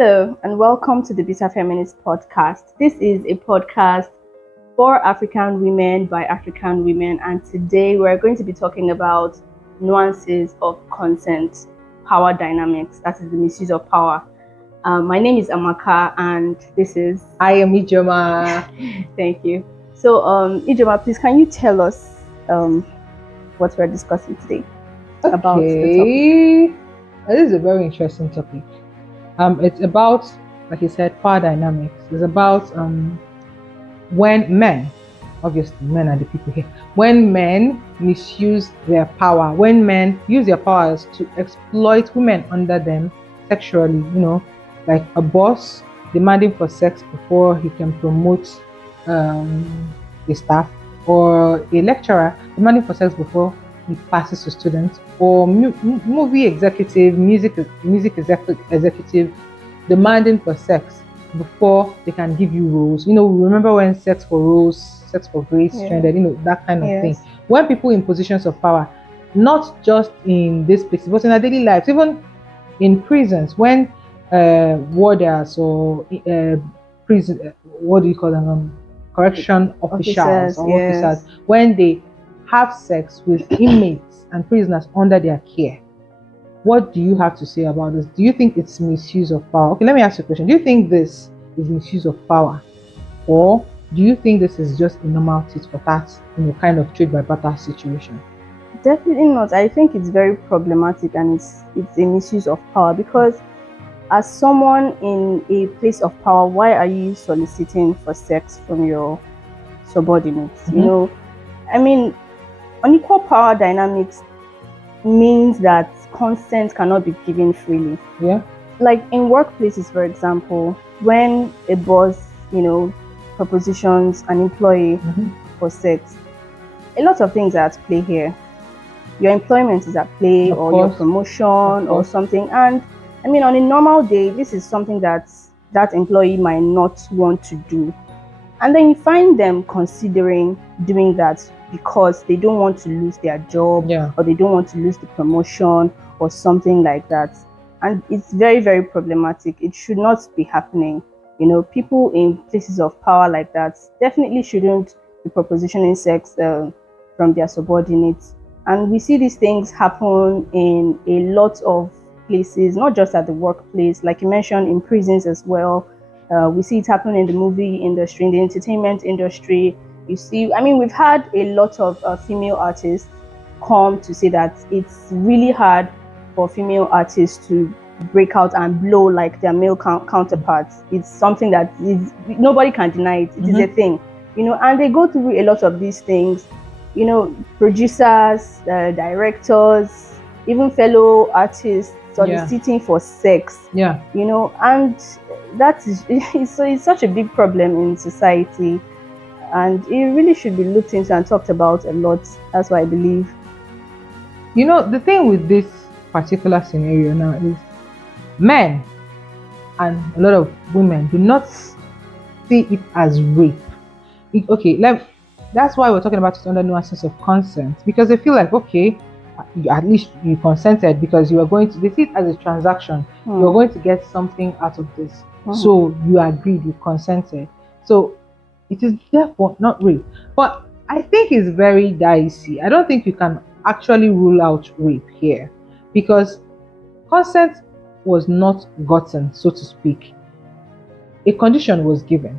Hello, and welcome to the Beta Feminist Podcast. This is a podcast for African women by African women, and today we're going to be talking about nuances of consent, power dynamics, that is the misuse of power. My name is Amaka, and this is... I am Ijoma. Thank you. So, Ijoma, please, can you tell us what we're discussing today about the topic? This is a very interesting topic. It's about, like you said, power dynamics. It's about when men, obviously men are the people here, when men misuse their power, when men use their powers to exploit women under them sexually, like a boss demanding for sex before he can promote a staff, or a lecturer demanding for sex before he passes to students, or movie executive, music executive demanding for sex before they can give you roles. Remember when sex for roles, sex for grace trended, that kind of thing. When people in positions of power, not just in this place, but in their daily lives, even in prisons, when warders or prison, what do you call them? Correction officials or officers, when they have sex with inmates and prisoners under their care. What do you have to say about this? Do you think it's misuse of power? Okay, let me ask you a question. Do you think this is misuse of power, or do you think this is just a normal tit for tat, kind of trade by barter situation? Definitely not. I think it's very problematic, and it's a misuse of power, because as someone in a place of power, why are you soliciting for sex from your subordinates? Mm-hmm. Unequal power dynamics means that consent cannot be given freely. Yeah. Like in workplaces, for example, when a boss, propositions an employee for sex, a lot of things are at play here. Your employment is at play, or your promotion or something. And on a normal day, this is something that employee might not want to do. And then you find them considering doing that because they don't want to lose their job, or they don't want to lose the promotion or something like that. And it's very, very problematic. It should not be happening. People in places of power like that definitely shouldn't be propositioning sex from their subordinates. And we see these things happen in a lot of places, not just at the workplace, like you mentioned, in prisons as well. We see it happen in the movie industry, in the entertainment industry. You see, we've had a lot of female artists come to say that it's really hard for female artists to break out and blow like their male counterparts. It's something that nobody can deny it. It is a thing, and they go through a lot of these things. Producers, directors, even fellow artists soliciting for sex. And that is it's such a big problem in society, and it really should be looked into and talked about a lot. That's what I believe. The thing with this particular scenario now is men and a lot of women do not see it as rape. That's why we're talking about it under nuances of consent, because they feel like, at least you consented, because you are going to, they see it as a transaction. You're going to get something out of this. So you agreed, you consented. So it is therefore not rape. But I think it's very dicey. I don't think you can actually rule out rape here, because consent was not gotten, so to speak. A condition was given.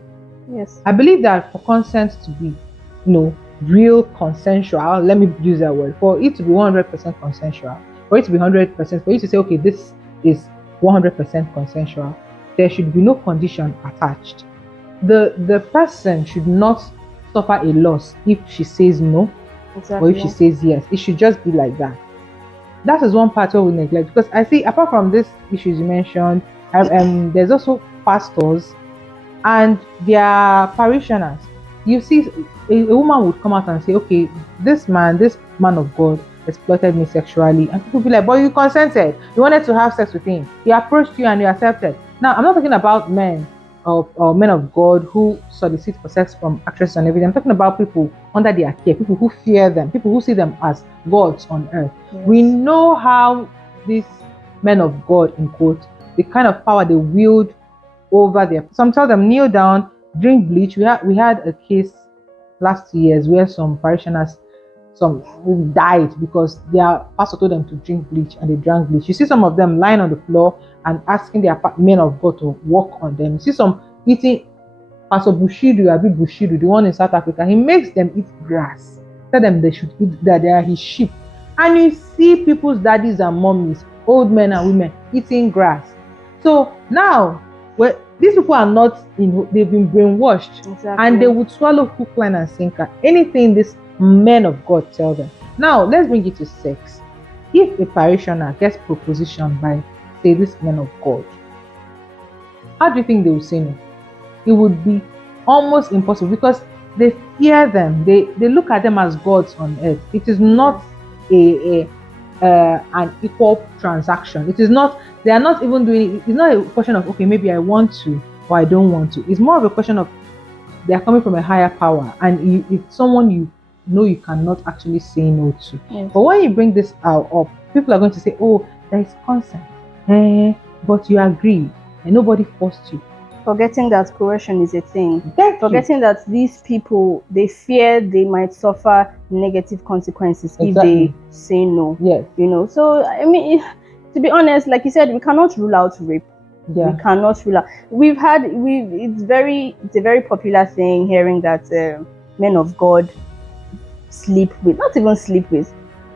Yes. I believe that for consent to be, real consensual, let me use that word, for it to be 100% consensual, for it to be 100%, for you to say, okay, this is 100% consensual, there should be no condition attached. The person should not suffer a loss if she says no, or if she says yes. It should just be like that. That is one part where we neglect, because I see, apart from these issues you mentioned, there's also pastors and their parishioners. You see, a woman would come out and say, okay, this man of God exploited me sexually, and people be like, but you consented, you wanted to have sex with him, he approached you and you accepted. Now, I'm not talking about men or men of God who solicit for sex from actresses and everything. I'm talking about people under their care, people who fear them, people who see them as gods on earth. We know how these men of God, in quote, the kind of power they wield over their. Some tell them kneel down, drink bleach. We had a case last years where some parishioners some died because their pastor told them to drink bleach and they drank bleach. You see some of them lying on the floor and asking their men of God to walk on them. You see some eating. Pastor Bushidu, Abi Bushidu, the one in South Africa, he makes them eat grass. Tell them they should eat that they are his sheep. And you see people's daddies and mummies, old men and women, eating grass. So now, these people are not, they've been brainwashed. Exactly. And they would swallow hook, line, and sinker. Anything these men of God tell them. Now, let's bring it to sex. If a parishioner gets propositioned by, say, this men of God, how do you think they will say no? It would be almost impossible because they fear them. They look at them as gods on earth. It is not an equal transaction. It is not. They are not even doing it. It's not a question of okay, maybe I want to or I don't want to. It's more of a question of they are coming from a higher power, and it's someone you know you cannot actually say no to. Yes. But when you bring this up, people are going to say, "Oh, there is consent, but you agree, and nobody forced you." Forgetting that coercion is a thing. Forgetting that these people, they fear they might suffer negative consequences if they say no. Yes. So I mean, to be honest, like you said, we cannot rule out rape. Yeah. We cannot rule out. It's a very popular thing hearing that men of God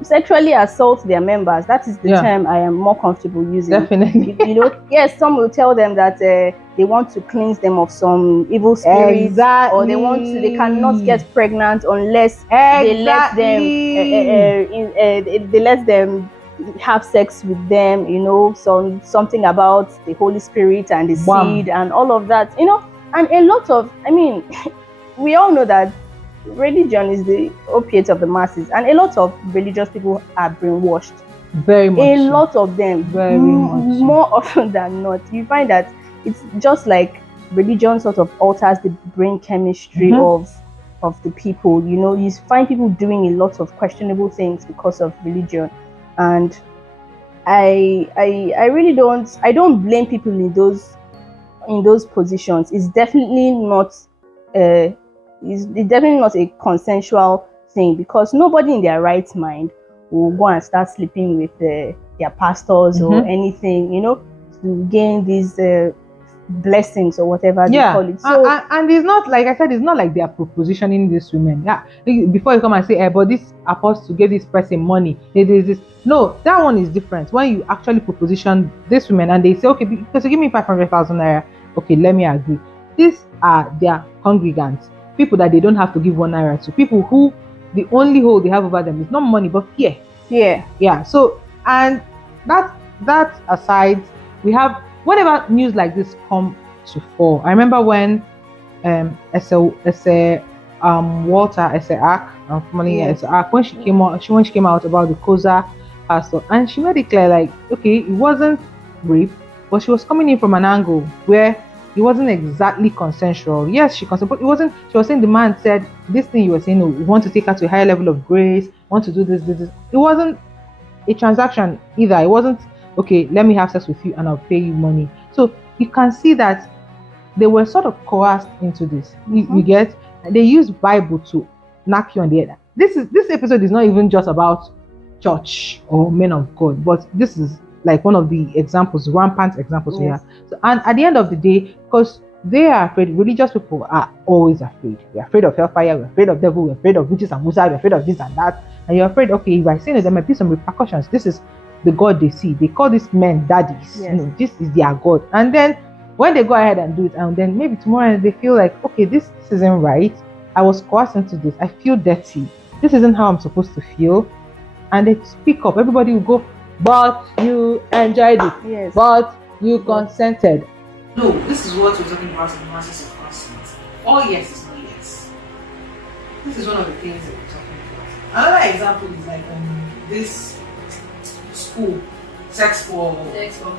sexually assault their members. That is the term I am more comfortable using. Definitely. Yes, some will tell them that they want to cleanse them of some evil spirits, exactly. or they cannot get pregnant unless they let them have sex with them. Something about the Holy Spirit and the seed and all of that. And a lot of, we all know that religion is the opiate of the masses, and a lot of religious people are brainwashed. Very much. A lot of them. Very much. More often than not, you find that it's just like religion sort of alters the brain chemistry of the people. You find people doing a lot of questionable things because of religion, and I really don't blame people in those positions. It's definitely not it's definitely not a consensual thing, because nobody in their right mind will go and start sleeping with their pastors or anything, to gain these blessings or whatever they call it. So, and it's not, like I said, it's not like they are propositioning these women. Yeah, before you come and say, but this apostle gave this person money. There's this. No, that one is different. When you actually proposition these women and they say, okay, because you give me 500,000 naira, okay, let me agree. These are their congregants. People that they don't have to give 1 naira to, people who the only hold they have over them is not money but fear. Yeah. So, and that aside, we have whenever news like this come to fall. I remember when Walter formerly when she came out about the Koza pastor, and she made it clear, like, okay, it wasn't rape, but she was coming in from an angle where it wasn't exactly consensual. Yes, she consented, but it wasn't. She was saying the man said this thing you were saying. We want to take her to a higher level of grace. Want to do this. It wasn't a transaction either. It wasn't okay. Let me have sex with you and I'll pay you money. So you can see that they were sort of coerced into this. You get. They use Bible to knock you on the head. This episode is not even just about church or men of God, but this is like one of the examples, rampant examples we have. So, and at the end of the day, because they are afraid, religious people are always afraid. We're afraid of hellfire, we're afraid of devil, we're afraid of witches and wizards, we're afraid of this and that. And you're afraid, okay, if I say no, there might be some repercussions. This is the God they see. They call these men daddies. This is their God. And then when they go ahead and do it, and then maybe tomorrow they feel like, okay, this isn't right. I was coerced into this. I feel dirty. This isn't how I'm supposed to feel. And they speak up. Everybody will go, but you enjoyed it. Yes. But you consented. No, this is what we're talking about in nuances of consent. All yes is not yes. This is one of the things that we're talking about. Another example is like this school, sex for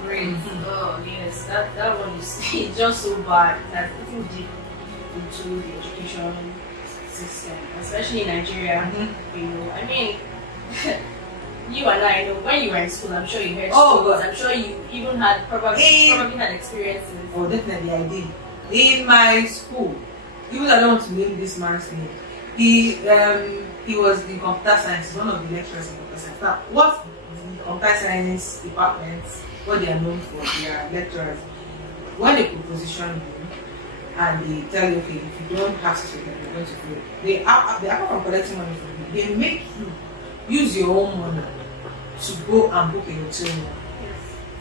brains. Oh yes, that one is just so bad that it's deep into the education system, especially in Nigeria. you and I know when you were in school, I'm sure you heard Oh, stories. God. I'm sure you even had probably had experiences. Oh, definitely I did. In my school, even though I don't want to name this man's name, he was in computer science, one of the lecturers in computer science. Now, what the computer science departments, what they are known for, they are lecturers. When they proposition you and they tell you, okay, if you don't have sex with them, you're going to fail. They apart from collecting money from you, they make you use your own money to go and book a hotel room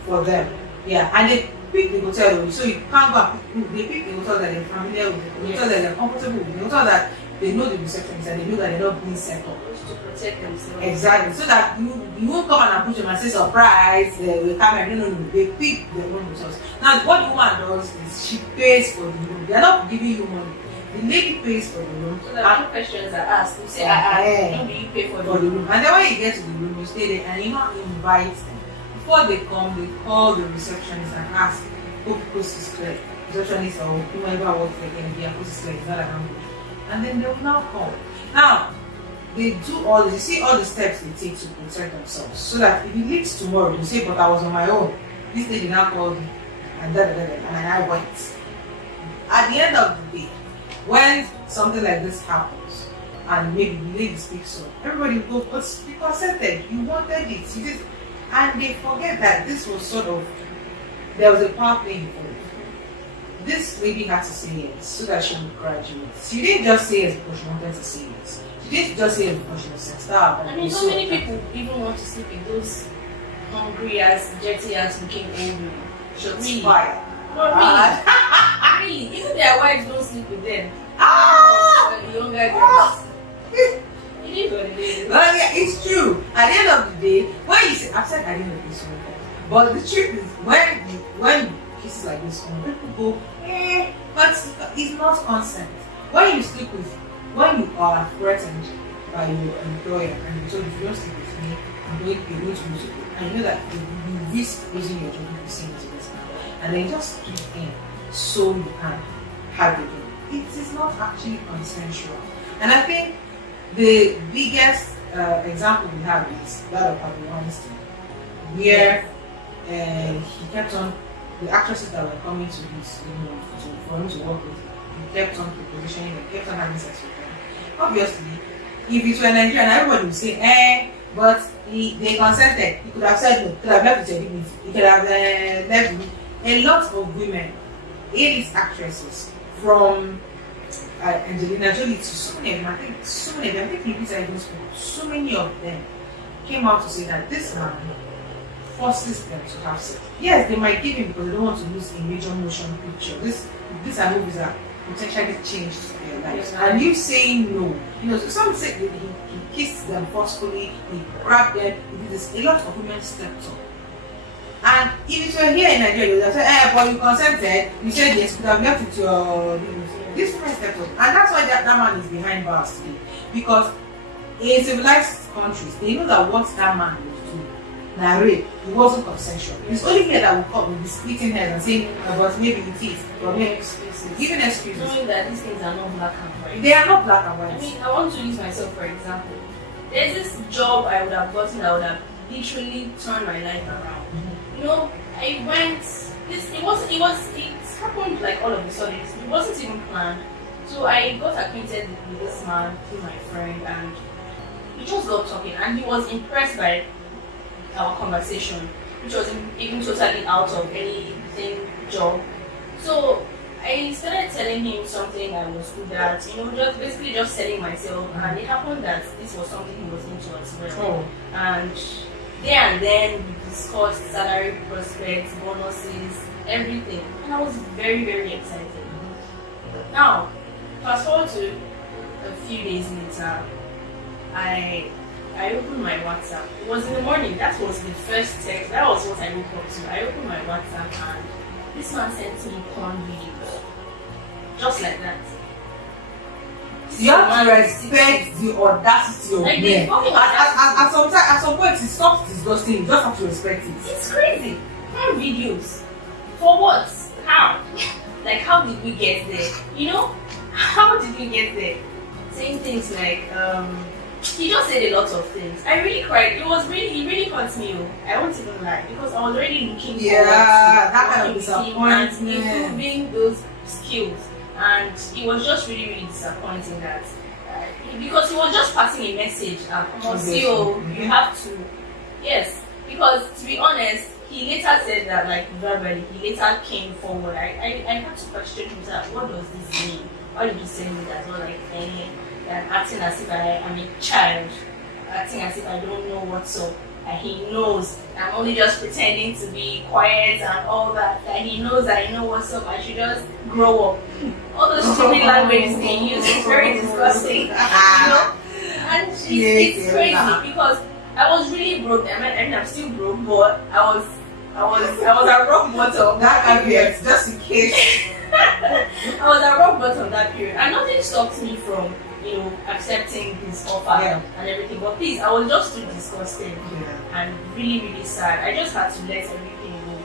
for them. Yeah, and they pick the hotel room, so you can't go and pick, they pick the hotel that they're familiar with, the hotel that they're comfortable with, the hotel that they know the receptionist and they know that they're not being set up. To protect themselves. Exactly, so that you won't come and approach them and say surprise, we come and no, they pick their own hotels. Now, what the woman does is she pays for the room. They're not giving you money. The lady pays for the room. So that when questions are asked, you say, how do you pay for the room? And then when you get to the room, you stay there and you not invite them. Before they come, they call the receptionist and ask, hope post is clear. Receptionist or whoever works there, and their post is clear, it's not a language. And then they will now call. Now, they do all this, you see all the steps they take to protect themselves. So that if it leaks tomorrow, they say, but I was on my own. This lady now called me and and I went. At the end of the day, when something like this happens, and maybe the lady speaks up, everybody will go, but you consented, you wanted it, you did. And they forget that this was sort of, there was a power play involved. This lady had to say yes so that she would graduate. She didn't just say yes because she wanted to say yes. She didn't just say yes because she was sexed out. I mean, so many people even want to sleep with those hungry ass, jetty ass looking old women. Shots Really? fired. Not really. Really. Even their wives don't sleep with them. The younger girls. It is what it is. Well, yeah, it's true. At the end of the day, when you say, I've said I didn't know this one, but the truth is, when cases like this come, people go, but it's not consent. When you sleep with, when you are threatened by your employer and you told if you don't sleep with me, you're going to lose it. And you know that you risk losing your job if you say it to this man. And then just give in so you can have it. It is not actually consensual. And I think the biggest example we have is that of Harvey Weinstein, where he kept on, the actresses that were coming to his, for him to work with, he kept on propositioning them, kept on having sex with them. Obviously, if it were Nigerian, everybody would say, but they consented. He could have said no, could have left with your dignity, he could have left with. A lot of women, A-list actresses, from Angelina Jolie to so many of them, I think Lupita even spoke, so many of them came out to say that this man forces them to have sex. Yes, they might give him because they don't want to lose a major motion picture. These are movies that potentially changed their lives. Yes, and you saying no, so some say he kissed them forcefully, he grabbed them, he did this. A lot of women stepped up. And if it were here in Nigeria, you would say, but you consented, you said yes, you could have left with your. This woman stepped up. And that's why that man is behind bars today. Because in civilized countries, they know that what that man was doing, rape, it wasn't consensual. It's only here that will come with the splitting heads and saying, but maybe it is. But maybe giving excuses. Knowing that these things are not black and white. They are not black and white. I mean, I want to use myself for example. There's this job I would have gotten that would have literally turned my life around. You know, I went. It happened like all of a sudden. It wasn't even planned. So I got acquainted with this man through my friend, and we just got talking. And he was impressed by our conversation, which was even totally out of anything job. So I started telling him something I was good at, just basically just selling myself. And it happened that this was something he was into as well. Oh. And there and then we discussed salary prospects, bonuses, everything. And I was very, very excited. Now, fast forward to a few days later, I opened my WhatsApp. It was in the morning. That was the first text. That was what I woke up to. I opened my WhatsApp and this man sent me porn videos. Just like that. You have to respect the audacity of Like men. the At some point, it stops disgusting. You just have to respect it. It's crazy. Porn videos. For what? How? Like, how did we get there? How did we get there? Saying things like, he just said a lot of things. I really cried. It really hurt me. I won't even lie because I was already looking forward to that kind of working with him and disappointment. improving those skills. And it was just really, really disappointing that because he was just passing a message. CEO, you have to, yes. Because to be honest, he later said that like verbally, he later came forward. I had to question him that what does this mean? Why did you say me that? Not like and acting as if I am a child, acting as if I don't know what's up. And he knows I'm only just pretending to be quiet and all that. That he knows that I know what's up. I should just grow up. All those stupid languages they use is very disgusting, you know. And it's crazy because I was really broke. I mean, I'm still broke, but I was at rock bottom. That period, just in case. I was at rock bottom that period, and nothing stopped me from, you know, accepting his offer and everything. But please, I was just too disgusted and really, really sad. I just had to let everything go.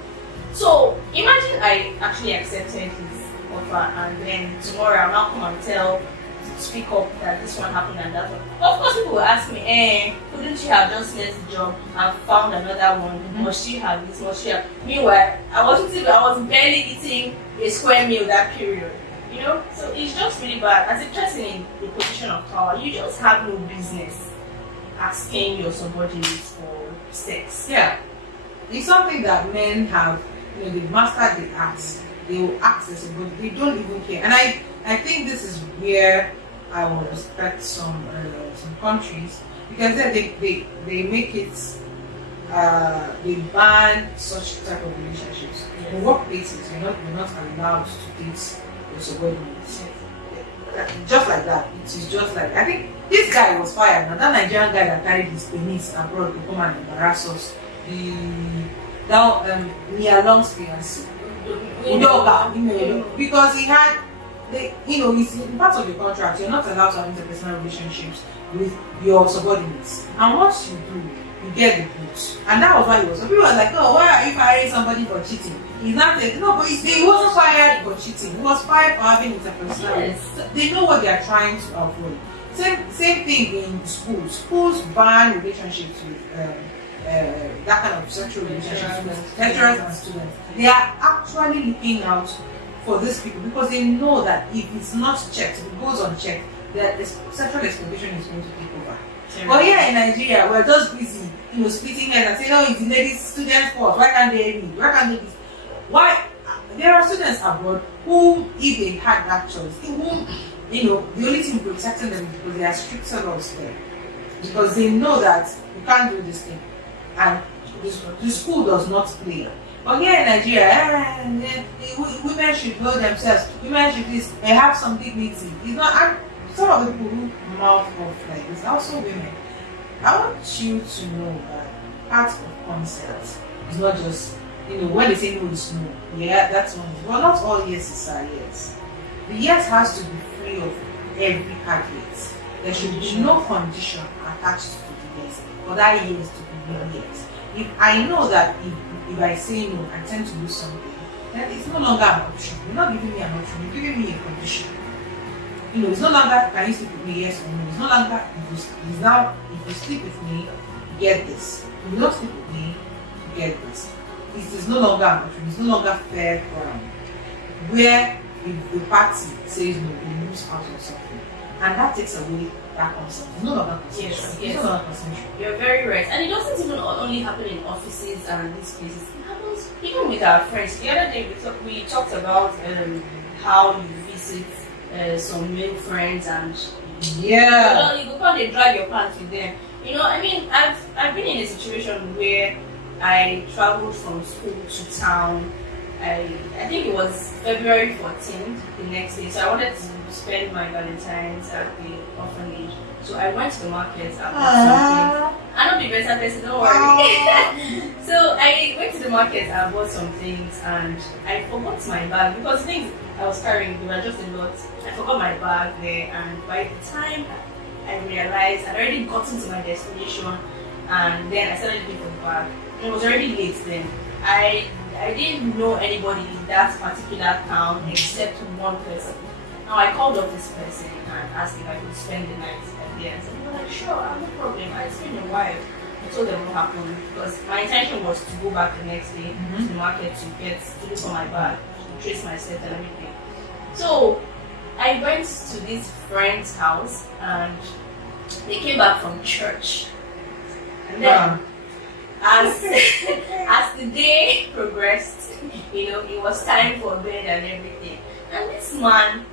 So imagine I actually accepted his offer, and then tomorrow I'll now come and speak up that this one happened and that one. Of course, people will ask me, couldn't you have just left the job and found another one? Mm-hmm. Must you have this? Must you have? Meanwhile, I was barely eating a square meal that period. You know, so it's just really bad. As a person in the position of power, you just have no business asking your subordinates for sex. Yeah, it's something that men have. You know, they've mastered the art. They will ask this, but they don't even care. And I think this is where I will respect some countries, because then they make it they ban such type of relationships. Yes. In workplaces, you're not allowed to date your subordinates. Just like that. It is just like, I think this guy was fired. Now that Nigerian guy that carried his penis abroad to come and embarrass us, Nia Long's fiancé, Udoka, because he had. It's part of your contract. You're not allowed to have interpersonal relationships with your subordinates. And once you do, you get the boots. And that was why he was. So people were like, "Oh, why are you firing somebody for cheating?" He's not saying no, but he wasn't fired for cheating. He was fired for having interpersonal. Yes. So they know what they are trying to avoid. Same thing in schools. Schools ban relationships with that kind of sexual relationships with lecturers and students. They are actually looking out for these people because they know that if it's not checked, if it goes unchecked, the sexual exploitation is going to take over. But here in Nigeria, we're just busy, splitting heads and saying, "No, it's the ladies' students' fault. Why can't they read? Why can't they this?" Why? There are students abroad who, if they had that choice, the only thing protecting them is because there are stricter laws there, because they know that you can't do this thing, and the school does not play. But here in Nigeria, women should know themselves. Women should have some dignity. It's not. And some of the people who mouth off like this are also women. I want you to know that part of consent is not just when they say no is no. Yeah, that's one. Well, not all yeses are yes. The yes has to be free of every caveat. There should be no condition attached to the yes for that yes to be real yes. If I know that if I say no, I tend to do something, then it's no longer an option. You're not giving me an option, you're giving me a condition. It's no longer can you sleep with me, yes or no. It's no longer if you sleep with me, you get this. If you don't sleep with me, you get this. It is no longer an option, it's no longer fair ground. Where if the party says no, you lose out on something. And that takes away that concept. It's no longer consensual. Yes. It's no longer consensual. You're very right. And it doesn't even only happen in offices and these places. It happens even with our friends. The other day we talked about how you visit some male friends and you go come and drag your pants with them. I've been in a situation where I traveled from school to town. I think it was February 14th, the next day. So I wanted to spend my Valentine's at the orphanage. So I went to the market and bought something. I don't be better person, don't worry. So I went to the market and bought some things and I forgot my bag because things I was carrying, they were just a lot. I forgot my bag there, and by the time I realized I'd already gotten to my destination and then I started looking for the bag. It was already late then. I didn't know anybody in that particular town except one person. Now I called up this person and asked if I could spend the night there. And said, were like, sure, no problem. It's been a while. I told them what happened because my intention was to go back the next day to the market to look for my bag, to trace my set and everything. So I went to this friend's house and they came back from church. And then as as the day progressed, it was time for bed and everything. And this man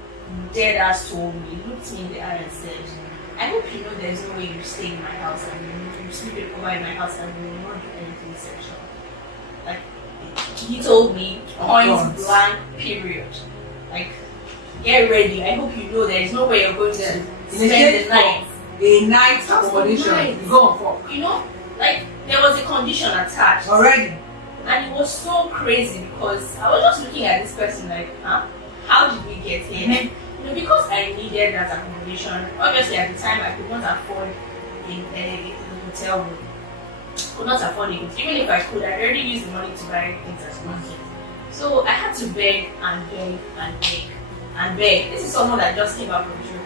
dead ass told me, looked me in the eye and said, I hope you know there's no way you stay in my house and you sleep over in my house and you will not do anything sexual. Like, he told me, point blank, period. Like, get ready. I hope you know there's no way you're going to spend the night. A night accommodation. You go on for. Like, there was a condition attached. Already. And it was so crazy because I was just looking at this person like, how did we get here? Because I needed that accommodation. Obviously, at the time, I could not afford a hotel room. Could not afford it. Even if I could, I already used the money to buy things at the market. So I had to beg and beg and beg and beg. This is someone that just came back from church.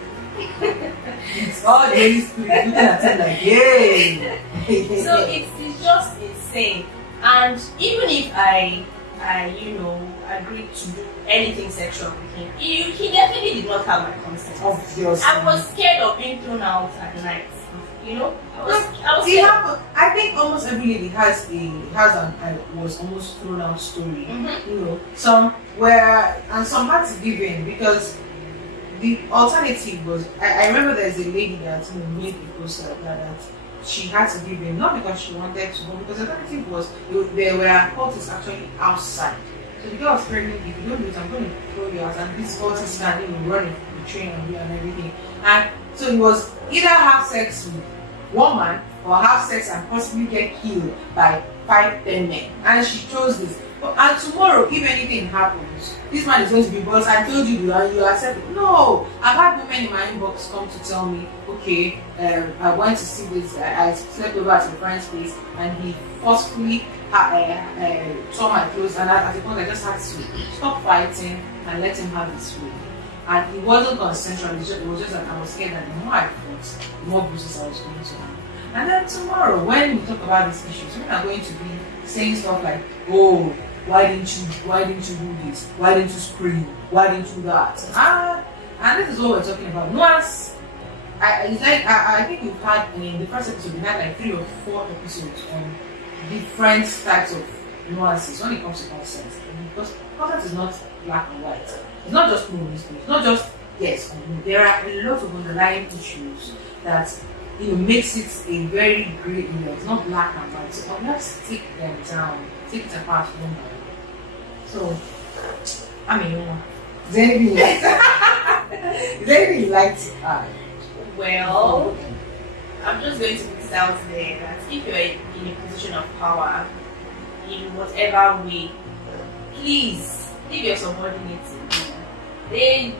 It's all the Holy Spirit looking at him like, yay! So it's just insane. And even if I agreed to do anything sexual with him, he definitely did not have my consent. Obviously. I was scared of being thrown out at night. I was See, scared. I think almost every lady has an I was almost thrown out story. Some where and some had to give in because the alternative was I remember there's a lady that made a post like that she had to give in, not because she wanted to, but because the alternative was there were cultists actually outside. So the girl was pregnant, if you don't do it, I'm going to throw you out, and this cultist standing running the train on you and everything. And so it was either have sex with one man or have sex and possibly get killed by 5-10 men. And she chose this. And tomorrow, if anything happens, this man is going to be boss. I told you, you accept it. No, I've had women in my inbox come to tell me, okay, I went to see this. I slept over at a friend's place, and he forcefully tore my clothes. And at the point, I just had to stop fighting and let him have his way. And it wasn't consensual. It was just that I was scared that the more I fought, the more bruises I was going to have. And then tomorrow, when we talk about these issues, we are going to be saying stuff like, oh, why didn't you do this? Why didn't you scream? Why didn't you do that? And this is what we're talking about. Nuance. I think we've had in the first episode we had like 3 or 4 episodes on different types of nuances when it comes to consent. Because consent is not black and white. It's not just no, it's not just yes or no. There are a lot of underlying issues that makes it a very gray area. It's not black and white. So let's take them down, take it apart one by one. So, is there anything you like to add? Well, I'm just going to put it out there that if you're in a position of power, in whatever way, please leave your subordinates alone. They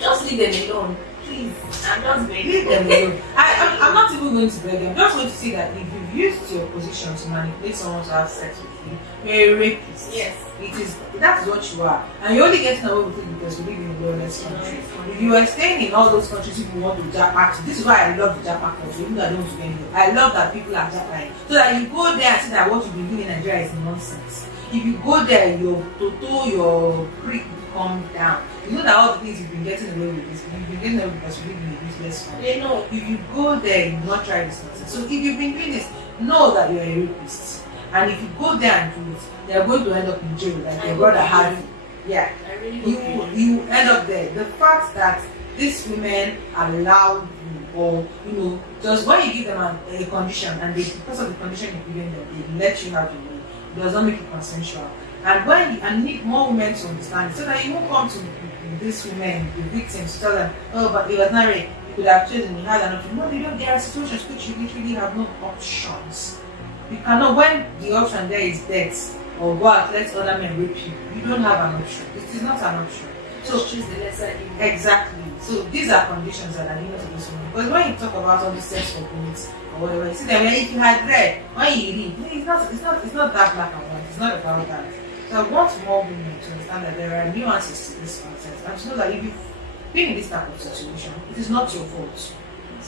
just leave them alone. Please, I'm just begging. Leave them alone. I'm not even going to beg them. I'm just going to say that if you've used your position to manipulate someone to have sex with you, you're a rapist. Yes. That's what you are. And you're only getting away with it because you live in a lawless country. If you were staying in all those countries people want to jackpot, this is why I love the jackpot country, even though I don't want to get into it. I love that people are jackpotting. So that you go there and see that what you've been doing in Nigeria is nonsense. If you go there, your prick come down. You know that all the things you've been getting away with this, you've been getting away because you live in a useless country. They know. If you go there, you will not try this nonsense. So if you've been doing this, know that you're a rapist. And if you go there and do it, they're going to end up in jail like your brother had. Yeah. You end up there. The fact that these women allowed you, or just when you give them a condition and because of the condition you're giving them, they let you have your way, it does not make it consensual. And I need more women to understand it so that you won't come to these women, the victims, to tell them, oh, but it was not rape. You could have chosen, you had an option. No, they don't. There are situations which you literally have no options. You cannot, when the option there is death or go out, let other men rape you, you don't have an option. It is not an option. So choose the lesser evil. Exactly. So these are conditions that are given to this woman. Because when you talk about all the sex for goods or whatever, you see that if you had read, when you read, it's not that black and white. It's not about that. So I want more women to understand that there are nuances to this concept and to know that if you've been in this type of situation, it is not your fault.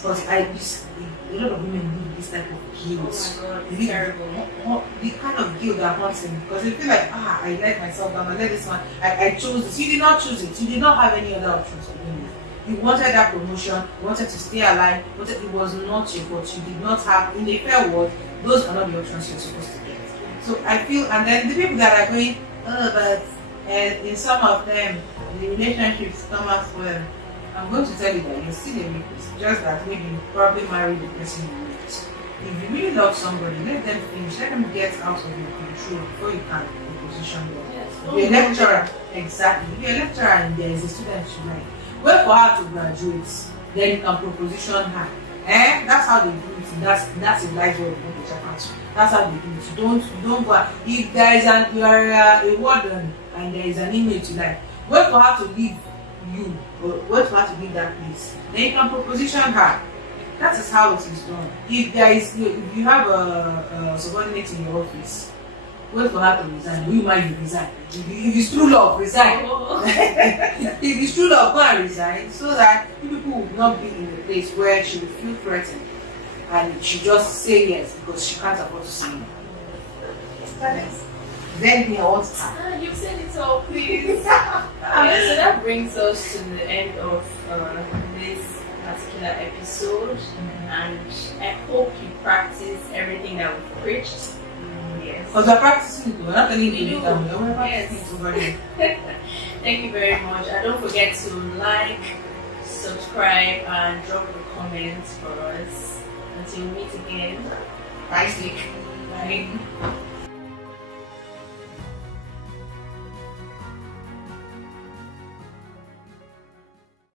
Because a lot of women need this type of guilt. Oh my god, The it's terrible. the kind of guilt that haunts them, because they feel like, I let myself down, I let this one, I chose this. You did not choose it. You did not have any other options of doing it. You wanted that promotion, you wanted to stay alive, it was not your fault. You did not have, in a fair world, those are not the options you're supposed to get. So I feel, and then the people that are going, but in some of them, the relationships come as well. I'm going to tell you that you're still a rapist, just that maybe you probably married the person you raped. If you really love somebody, let them finish, let them get out of your control before you can position them. Yes. If you're a lecturer, exactly. If you're a lecturer and there is a student you like, wait for her to graduate, then you can proposition her. That's how they do it. That's a life way of doing the Japan. That's how they do it. You don't go. If there is you are a warden and there is an inmate you like, wait for her to leave you, or wait for her to leave that place. Then you can proposition her. That is how it is done. If you have a subordinate in your office, wait for her to resign. You might resign. If it's true love, resign. If it's true love, go and resign, so that you people will not be in a place where she will feel threatened and she just say yes because she can't afford to say no. Then me, I want her. You've said it all, please. Yeah, so that brings us to the end of this particular episode, and I hope you practice everything that we've preached. Yes. Because we're practicing it, we're not telling We you do. to do it, we're Yes. practicing it over there. Thank you very much. And don't forget to like, subscribe, and drop a comment for us. Until we meet again. Bye, Slick. Bye.